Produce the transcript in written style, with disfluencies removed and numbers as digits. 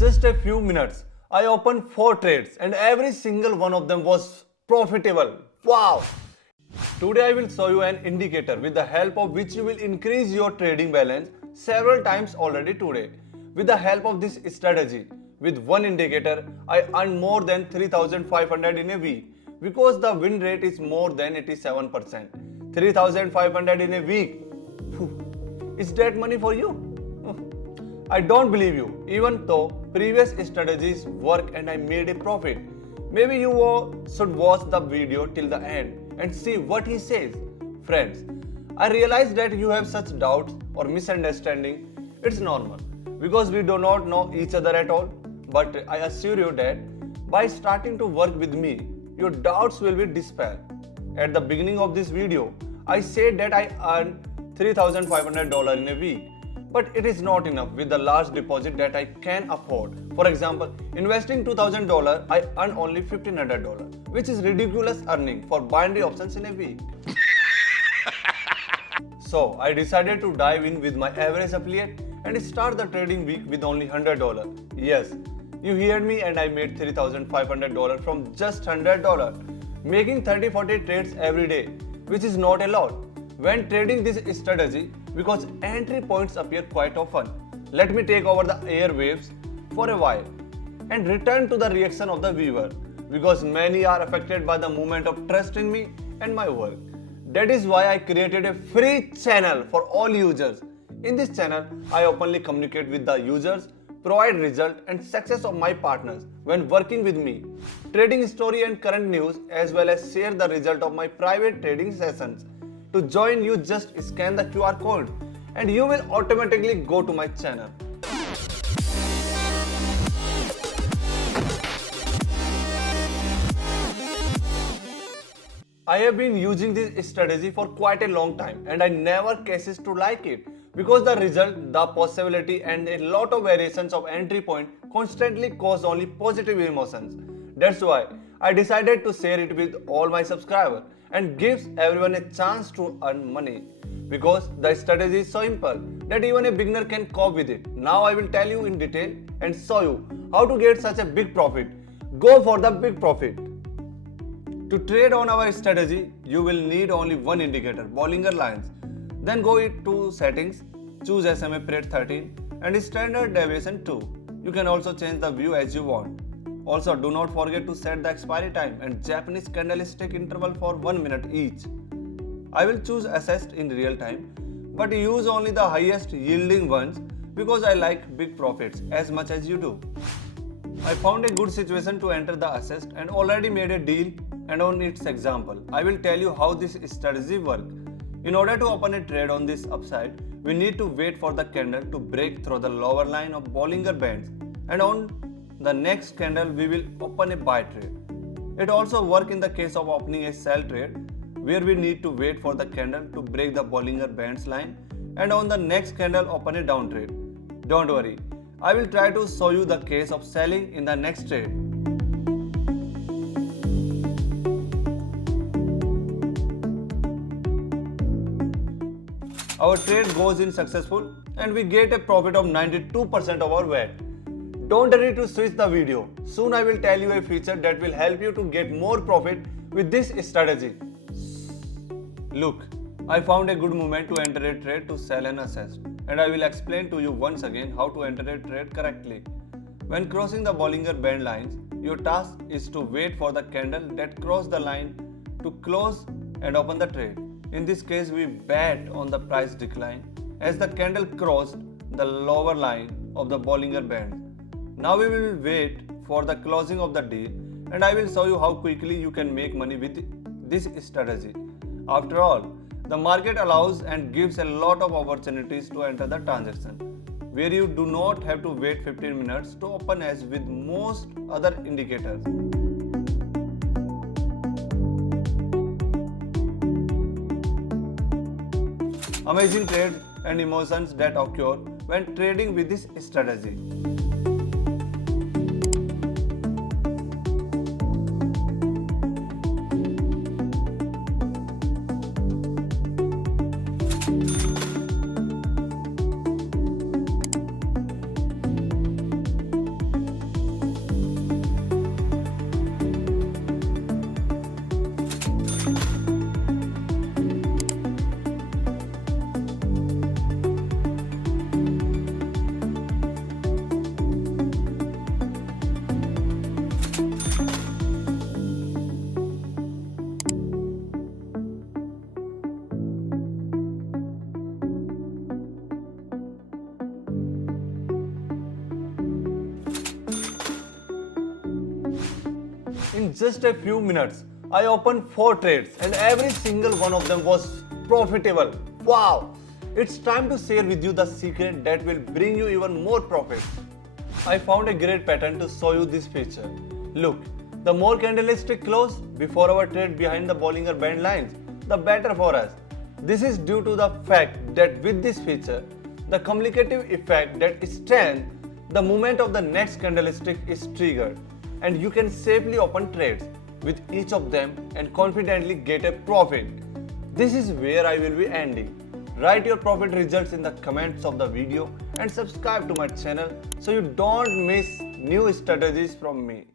just a few minutes, I opened 4 trades and every single one of them was profitable. Wow! Today I will show you an indicator with the help of which you will increase your trading balance several times already today. With the help of this strategy, with one indicator, I earned more than 3,500 in a week because the win rate is more than 87%. 3,500 in a week. Phew. Is that money for you? I don't believe you, even though previous strategies work and I made a profit. Maybe you should watch the video till the end and see what he says. Friends, I realize that you have such doubts or misunderstanding. It's normal because we do not know each other at all. But I assure you that by starting to work with me, your doubts will be dispelled. At the beginning of this video, I said that I earned $3,500 in a week. But it is not enough with the large deposit that I can afford. For example, investing $2,000, I earn only $1,500, which is ridiculous earning for binary options in a week. So I decided to dive in with my average affiliate and start the trading week with only $100. Yes, you heard me, and I made $3,500 from just $100, making 30-40 trades every day, which is not a lot when trading this strategy because entry points appear quite often. Let me take over the airwaves for a while and return to the reaction of the viewer because many are affected by the movement of trust in me and my work. That is why I created a free channel for all users. In this channel, I openly communicate with the users, provide result and success of my partners when working with me, trading story and current news, as well as share the result of my private trading sessions. To join, you just scan the QR code and you will automatically go to my channel. I have been using this strategy for quite a long time and I never cases to like it because the result, the possibility and a lot of variations of entry point constantly cause only positive emotions. That's why I decided to share it with all my subscribers and gives everyone a chance to earn money because the strategy is so simple that even a beginner can cope with it. Now I will tell you in detail and show you how to get such a big profit. Go for the big profit. To trade on our strategy, you will need only one indicator, Bollinger Lines. Then go to settings, choose SMA Parade 13 and standard deviation 2. You can also change the view as you want. Also, do not forget to set the expiry time and Japanese candlestick interval for 1 minute each. I will choose assessed in real time, but use only the highest yielding ones because I like big profits as much as you do. I found a good situation to enter the assessed and already made a deal, and on its example, I will tell you how this strategy works. In order to open a trade on this upside, we need to wait for the candle to break through the lower line of Bollinger Bands, and on the next candle we will open a buy trade. It also works in the case of opening a sell trade where we need to wait for the candle to break the Bollinger Bands line and on the next candle open a down trade. Don't worry, I will try to show you the case of selling in the next trade. Our trade goes in successful and we get a profit of 92% of our bet. Don't hurry to switch the video. Soon I will tell you a feature that will help you to get more profit with this strategy. Look, I found a good moment to enter a trade to sell an asset, and I will explain to you once again how to enter a trade correctly. When crossing the Bollinger Band lines, your task is to wait for the candle that crossed the line to close and open the trade. In this case, we bet on the price decline as the candle crossed the lower line of the Bollinger Band. Now we will wait for the closing of the deal and I will show you how quickly you can make money with this strategy. After all, the market allows and gives a lot of opportunities to enter the transaction, where you do not have to wait 15 minutes to open as with most other indicators. Amazing trade and emotions that occur when trading with this strategy. In just a few minutes, I opened 4 trades and every single one of them was profitable. Wow! It's time to share with you the secret that will bring you even more profits. I found a great pattern to show you this feature. Look, the more candlestick close before our trade behind the Bollinger Band lines, the better for us. This is due to the fact that with this feature, the cumulative effect that strengthens the movement of the next candlestick is triggered, and you can safely open trades with each of them and confidently get a profit. This is where I will be ending. Write your profit results in the comments of the video and subscribe to my channel so you don't miss new strategies from me.